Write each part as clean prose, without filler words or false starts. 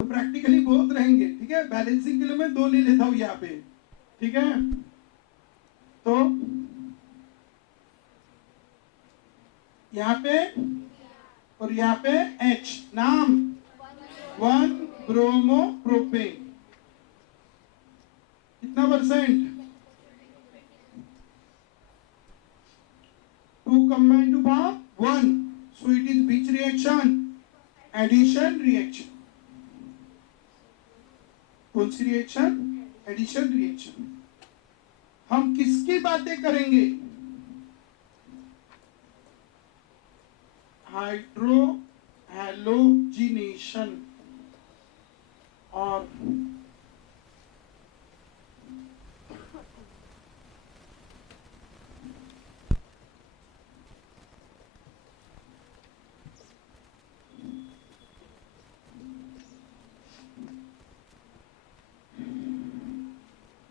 तो प्रैक्टिकली बहुत रहेंगे, ठीक है। बैलेंसिंग के लिए मैं 2 ले लेता हूं यहाँ पे, ठीक है। तो यहाँ पे और यहाँ पे H नाम 1 ब्रोमो प्रोपेन, कितना percent? 2 combined to form 1, so it is which reaction? Addition reaction। कौन सी रिएक्शन? Addition reaction. हम किसकी बातें करेंगे? हाइड्रो हैलोजिनेशन और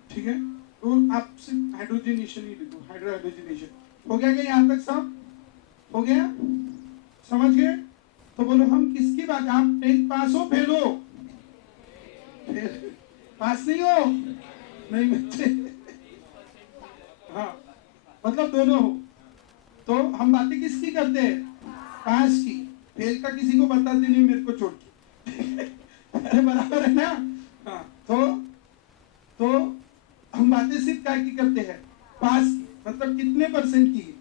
ठीक है। तो आप सिर्फ हाइड्रोजनेशन ही लिखो, हाइड्रो हाइड्रोजनेशन। हो गया क्या यहां तक? सब हो गया, समझ गए? तो बोलो हम किसकी बात? आप 10th पास हो, फेल हो? पास नहीं हो? नहीं बच्चे, हाँ मतलब दोनों हो। तो हम बातें किसकी करते हैं? पास की। फेल का किसी को बताते नहीं, मेरे को छोड़ के। अरे बराबर है ना? हाँ, तो हम बातें सिर्फ क्या की करते हैं? पास की। मतलब कितने परसेंट की?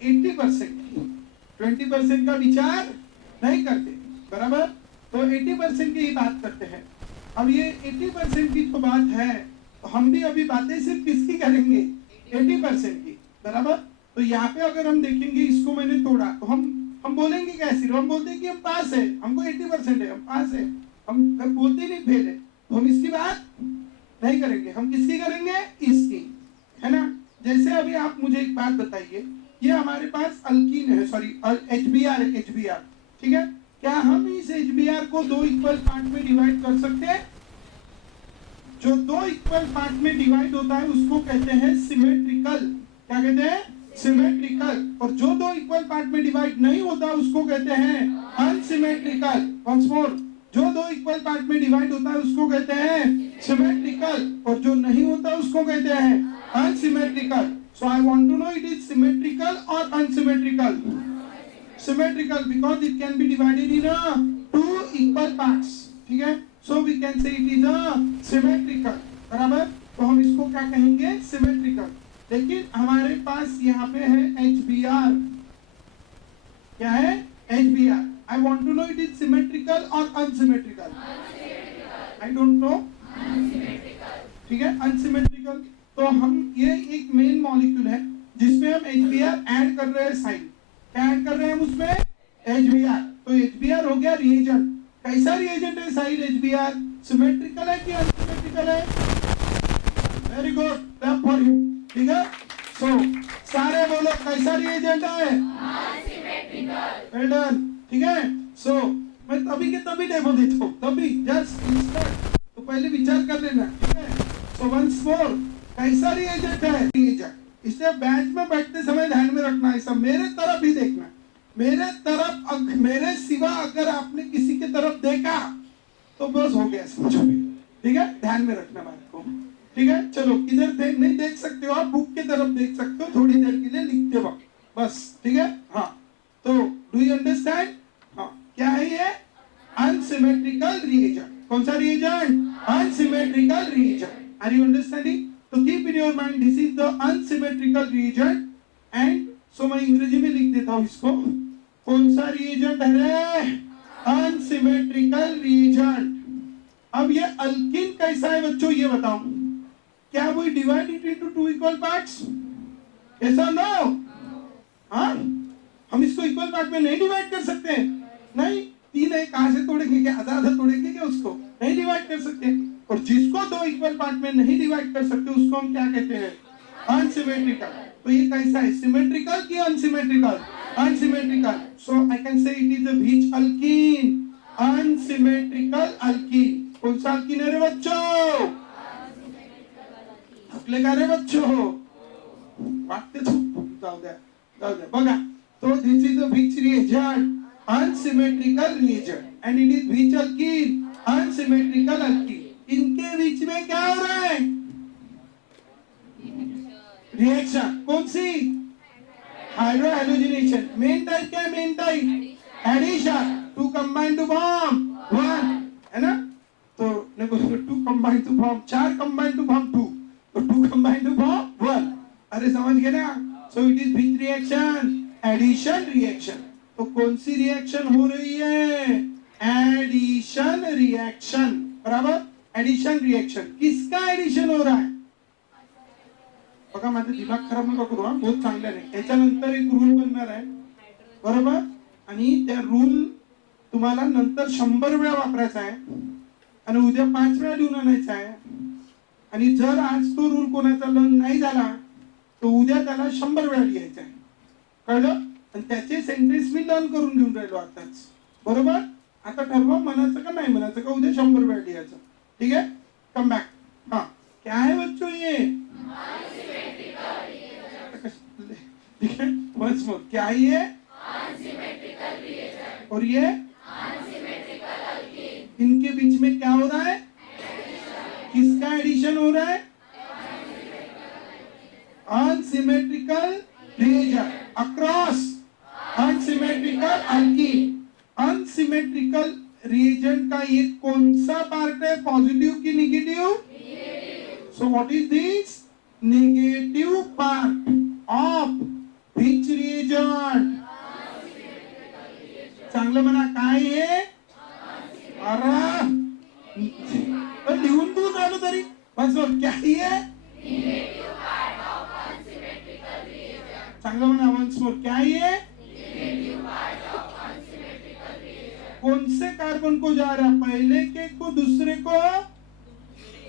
80% की। 20% का विचार नहीं करते, बराबर। तो 80% की ही बात करते हैं। अब ये 80% की तो बात है, तो हम भी अभी बातें सिर्फ किसकी करेंगे? 80% की, बराबर। तो यहाँ पे अगर हम देखेंगे, इसको मैंने तोड़ा, तो हम बोलेंगे कैसे? हम बोलते हैं कि हम पास है, हमको 80% है, हम पास है। हम बोलते नहीं फेल है। तो हम इसकी बात नहीं करेंगे, हम किसकी करेंगे? इसकी, है ना। जैसे अभी आप मुझे एक बात बताइए, ये हमारे पास अल्कीन है, सॉरी HBr है, HBr, ठीक है। क्या हम इस HBr को 2 इक्वल पार्ट में डिवाइड कर सकते हैं? जो 2 इक्वल पार्ट में डिवाइड होता है उसको कहते हैं सिमेट्रिकल। क्या कहते हैं? सिमेट्रिकल। और जो 2 इक्वल पार्ट में डिवाइड नहीं होता उसको कहते हैं अनसिमेट्रिकल। वंस मोर, जो 2 इक्वल पार्ट में डिवाइड होता है उसको कहते हैं सिमेट्रिकल, और जो नहीं होता उसको कहते हैं unsymmetrical. So I want to know it is symmetrical और unsymmetrical? Symmetrical, because it can be divided in 2 equal parts, ठीक है। So we can say it is a symmetrical, बराबर। तो हम इसको क्या कहेंगे? Symmetrical। लेकिन हमारे पास यहाँ पे है HBr। क्या है? HBr। I want to know it is symmetrical or unsymmetrical? I don't know। ठीक है, unsymmetrical। तो हम ये एक मेन मॉलिक्यूल है जिसमें हम HBr ऐड कर रहे हैं साइड। क्या ऐड कर रहे हैं हम उसमें? HBr। तो HBr हो गया रिएजेंट। कैसा रिएजेंट है साइड HBr? सिमेट्रिकल है कि अनसिमेट्रिकल है? Very good, clap for you, ठीक है। सो सारे बोलो कैसा रिएजेंट है? अनसिमेट्रिकल। वेल डन, ठीक है। सो मैं तभी के तभी डेमो देता हूं, तभी जस्ट इंस्टेंट, तो पहले विचार कर लेना, ठीक है। सो वंस मोर, कैसा रिएजेंट है? रिएजेंट। इसलिए बैच में बैठते समय ध्यान में रखना है, सब मेरे तरफ ही देखना। मेरे तरफ, मेरे सिवा अगर आपने किसी के तरफ देखा तो बस हो गया, समझो, ठीक है। ध्यान में रखना बात को, ठीक है। चलो, किधर देख नहीं देख सकते हो आप, बुक की तरफ देख सकते हो थोड़ी देर के लिए लिखते वक्त, बस, ठीक है। हाँ, तो डू यू अंडरस्टैंड? हाँ, क्या है ये? Unsymmetrical reagent. कौन सा reagent? Unsymmetrical reagent. Are you understanding? तो keep in your mind this is the unsymmetrical reagent and so मैं अंग्रेजी में लिख देता हूं इसको। कौन सा रिएजेंट है? Unsymmetrical reagent. अब ये अल्कीन कैसा है बच्चों, ये बताओ। क्या वो divide it into 2 equal parts? ऐसा नो? हाँ, हम इसको इक्वल पार्ट में नहीं डिवाइड कर सकते? नहीं, 3 है, कहां से तोड़ेंगे? क्या आधा आधा तोड़ेंगे क्या? उसको नहीं डिवाइड कर सकते। और जिसको 2 इक्वल पार्ट में नहीं डिवाइड कर सकते उसको हम क्या कहते हैं? अनसिमेट्रिकल। तो ये कैसा है? सिमेट्रिकल कि unsymmetrical? Unsymmetrical. So I can say it is a which alkene? Unsymmetrical alkyne. कौन सा अल्कीन है रे बच्चों? आपले का रे बच्चों? वाटते तो जाऊ द्या, जाऊ द्या। बघा, तो this is a which reagent? Unsymmetrical reagent, and it is which alkene? Unsymmetrical alkene. इनके बीच में क्या हो रहा है? रिएक्शन। कौन सी? Hydro halogenation. मेन टाइप क्या है? Main type addition, two combine to form one, है ना? तो two combine to form, 4 combine to form 2, तो 2 कंबाइन टू फॉर्म 1। अरे समझ गए ना? So it is which reaction? Addition reaction. तो कौन सी रिएक्शन हो रही है? एडिशन रिएक्शन, बराबर? Addition reaction. किसका एडिशन हो रहा है? बघा, माझा दिमाग खराब नका करू, बहुत चांगला नाही। याच्यानंतर एक रूल बनणार आहे, बरोबर? आणि त्या रूल तुम्हाला नंतर 100 वेळा वापरायचा आहे आणि उद्या 5 वेळा लिहून आणायचा आहे। आणि जर आज तो रूल कोणाचा लर्न नाही झाला तो उद्या त्याला 100 वेळा लिहायचा आहे, कळलं? आणि त्याचे सेंटेन्स मी लर्न करून घेऊन राहिलो आताच, बरोबर? आता ठरवा म्हणायचं का नाही म्हणायचं का उद्या 100 वेळा लिहायचं, ठीक है? Come back. हाँ, क्या है बच्चों ये? ठीक है, वंस मोर, क्या है ये? और ये इनके बीच में क्या हो रहा है? किसका एडिशन हो रहा है? Unsymmetrical reagent across unsymmetrical alkyne. Unsymmetrical reagent का ये कौन सा पार्ट है? पॉजिटिव की negative? So what is this? Negative part of which reagent? चांगलं म्हणा, काय आहे? अरे लिहून देऊन राहिलो तरी बस, क्या है? चांगलं म्हणा, वंस मोर, क्या है? कौन से कार्बन को जा रहा? पहले के को, दूसरे को?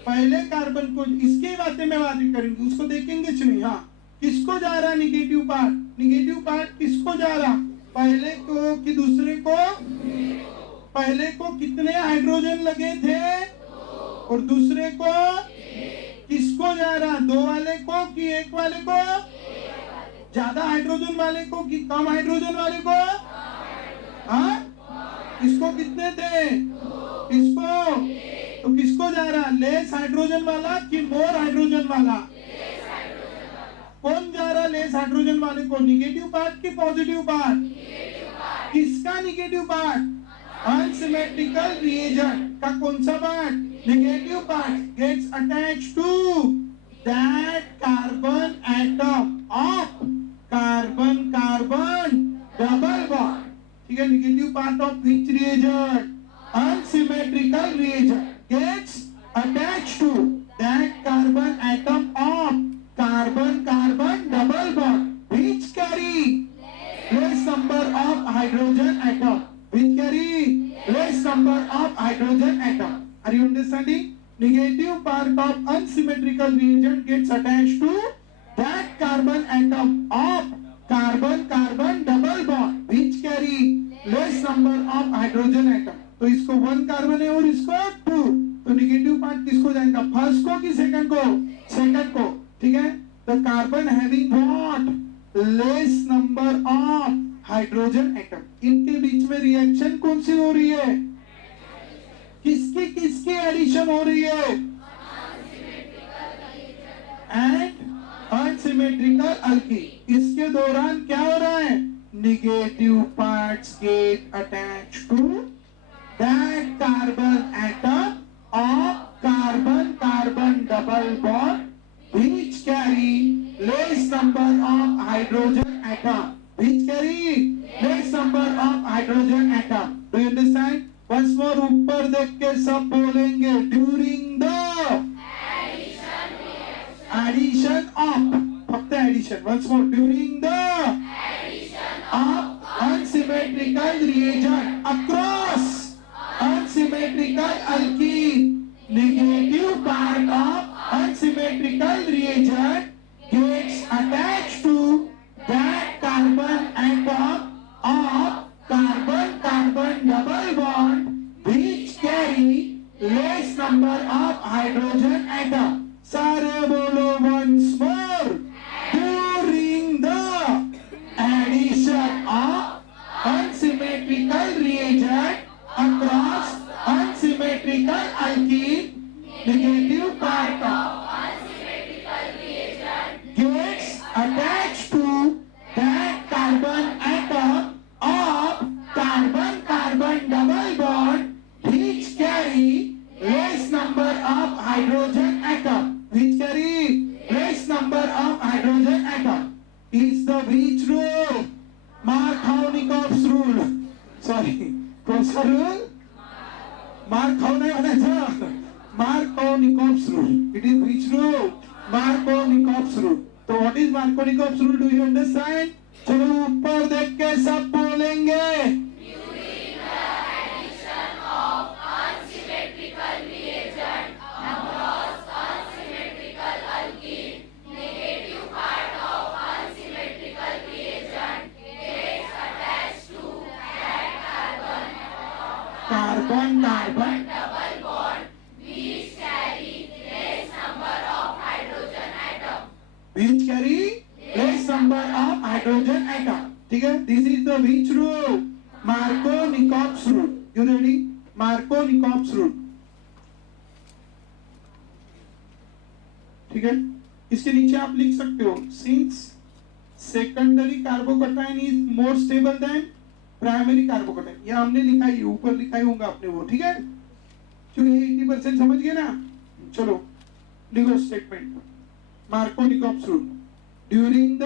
पहले कार्बन को। इसकी बातें मैं बात करेंगे, उसको देखेंगे नहीं। हाँ, किसको जा रहा निगेटिव पार्ट? निगेटिव पार्ट किसको जा रहा? पहले को कि दूसरे को? पहले को कितने हाइड्रोजन लगे थे और दूसरे को किसको जा रहा? 2 वाले को कि 1 वाले को? ज्यादा हाइड्रोजन वाले को कि कम हाइड्रोजन वाले को? हाँ, इसको कितने थे? इसको तो किसको जा रहा? लेस हाइड्रोजन वाला कि मोर हाइड्रोजन वाला? कौन जा रहा लेस हाइड्रोजन वाले को? निगेटिव पार्ट की पॉजिटिव पार्ट? किसका निगेटिव पार्ट? अनसिमेट्रिकल रिएजेंट का कौन सा part? Negative part gets attached to that carbon atom of carbon carbon double bond, ठीक है? Negative part of which reagent? Unsymmetrical reagent gets attached to that carbon atom of carbon carbon double bond which carry less number of hydrogen atom, which carry less number of hydrogen atom. Are you understanding? Negative part of unsymmetrical reagent gets attached to that carbon atom of carbon carbon double bond which carry less number of hydrogen atom. तो इसको 1 carbon है और इसको 2, तो negative part किसको जाएगा? First को कि सेकंड को? सेकंड को, ठीक है? The carbon having what? Less number of hydrogen atom. इनके बीच में रिएक्शन कौन सी हो रही है? किसकी किसकी एडिशन हो रही है? And unsymmetrical alkene. इसके दौरान क्या हो रहा है? Negative parts get attached to that carbon atom of carbon carbon double bond which carry less number of hydrogen atom, which carry less number of hydrogen atom. Do you understand? Once more, ऊपर देख के सब बोलेंगे। During the addition of, फक्त addition. Once more, during the addition of unsymmetrical reagent across unsymmetrical alkene, negative part of unsymmetrical reagent gets attached to that carbon atom of carbon carbon double bond which carry less number of hydrogen atom. सारे बोलो once more. During the addition of unsymmetrical unsymmetrical alkene, negative part of gets attached to that carbon atom of carbon-carbon double bond which carry less number of hydrogen atom. Which carry less number of hydrogen atom is the which rule? Markovnikov's rule. Sorry, कौन rule? Markovnikov's rule. It is which rule? Markovnikov's rule. तो what is Markovnikov's rule? Do you understand? चलो ऊपर देख के सब बोलेंगे. Carbon carbon double bond which carry less number of hydrogen atom. Which carry less number of hydrogen atom. ठीक है? This is the which rule? Markovnikov's rule. You ready? Markovnikov's rule. ठीक है? इसके नीचे आप लिख सकते हो since secondary carbocation is more stable than primary carbocation. ये हमने लिखा ही ऊपर लिखा ही होगा आपने वो. ठीक है? क्यों ये 80% समझ गए ना? चलो लिखो statement. Markovnikov's rule. During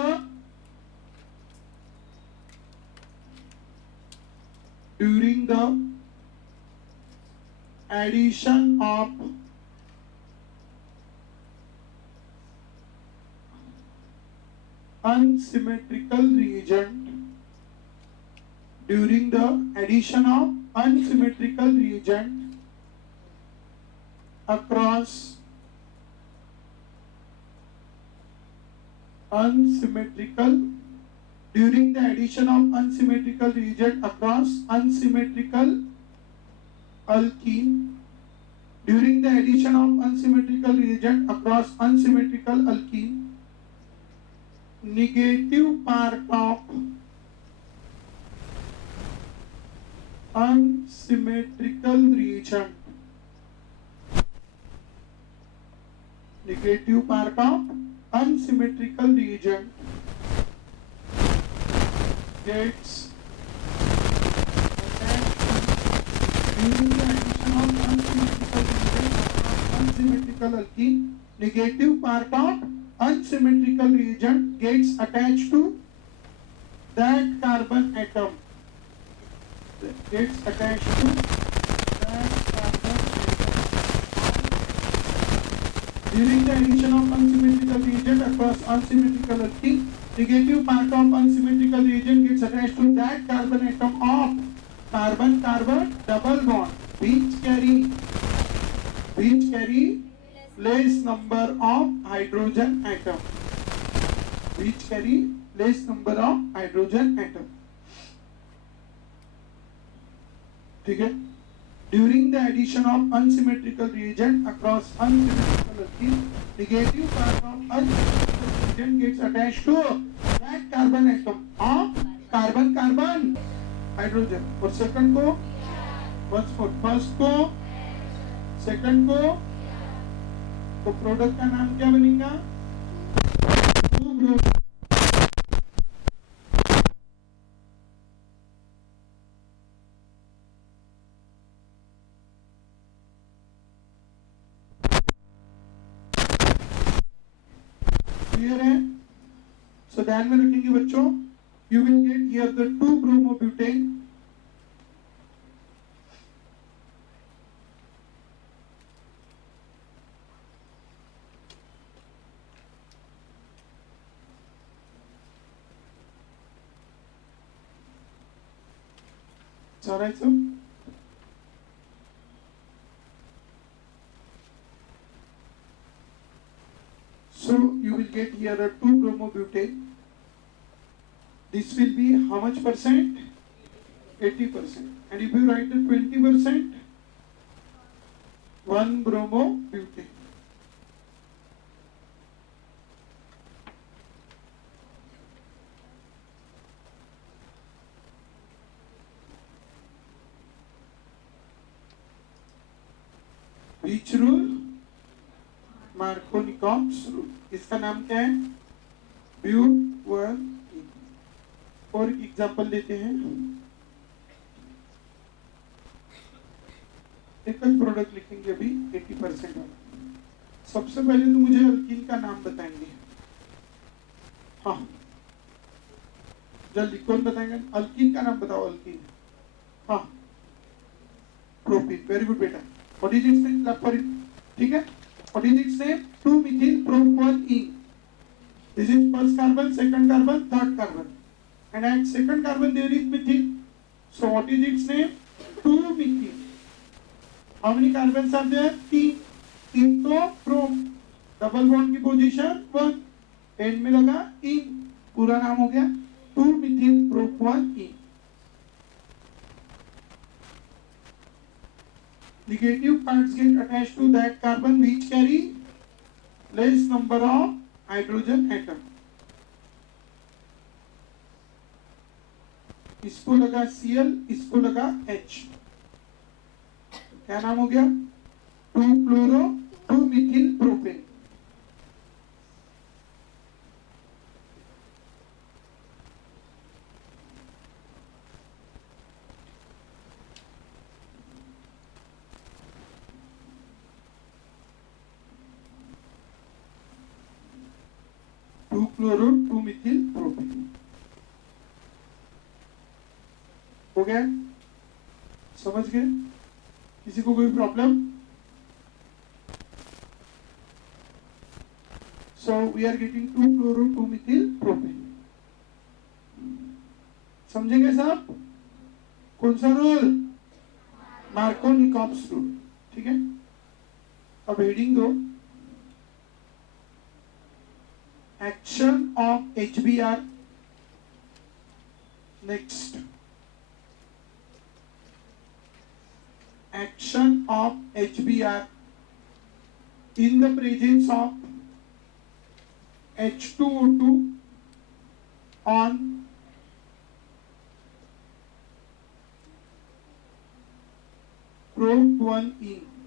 the addition of unsymmetrical reagent across unsymmetrical alkene, during the addition of unsymmetrical reagent across unsymmetrical alkene, negative part of unsymmetrical reagent, negative part of unsymmetrical reagent gets during the addition of unsymmetrical alkene, negative part of unsymmetrical reagent gets attached to that carbon atom. Gets attached to that carbon atom. During the addition of unsymmetrical reagent across unsymmetrical alkene, negative part of unsymmetrical reagent gets attached to that carbon atom of carbon-carbon double bond which carry less number of hydrogen atom. Which carry less number of hydrogen atom. ठीक है? During the addition of unsymmetrical reagent across unsymmetrical alkene, negative part of unsymmetrical reagent gets attached to that carbon atom of carbon-carbon hydrogen. और second को first को second को तो product का नाम क्या बनेगा? 2-ब्रो. क्लियर है? सो ध्यान में रखेंगे बच्चों. You will get here the 2-bromobutane. It's all right, sir? So you will get here a 2-bromobutane. This will be how much percent? 80%. And if you write the 20%, 1-bromobutane. Which rule? Markovnikov's rule. इसका नाम क्या है? ब्यूट one. और example देते हैं, एक product लिखेंगे अभी 80% वाला। सबसे पहले तो मुझे अल्कीन का नाम बताएंगे। हाँ जल्दी, कौन बताएंगे? अल्कीन का नाम बताओ। अल्कीन, हाँ प्रोपीन, वेरी गुड बेटा। What is it's name? ठीक है, what is it's name? 2 methyl propionine. This is first carbon, second carbon, third carbon, and at second carbon there is methyl. So what is its name? 2 methyl. How many carbons are there? 3. 3 तो प्रोम, double bond की position 1, and में लगा इन, पूरा नाम हो गया 2 methyl propionine. Negative parts get attached to that carbon which carry less number of hydrogen atom. इसको लगा Cl, इसको लगा H, क्या नाम हो गया? 2 chloro 2 methyl propane. Two chloro 2 methyl propane हो गया। समझ गए? किसी को कोई problem? So we are getting 2 chloro 2 methyl propane. समझेंगे साहब? कौन सा रूल? Markovnikov's rule. ठीक है, अब हेडिंग दो, action of HBr। Next, action of HBr in the presence of H2O2 on prop 1E.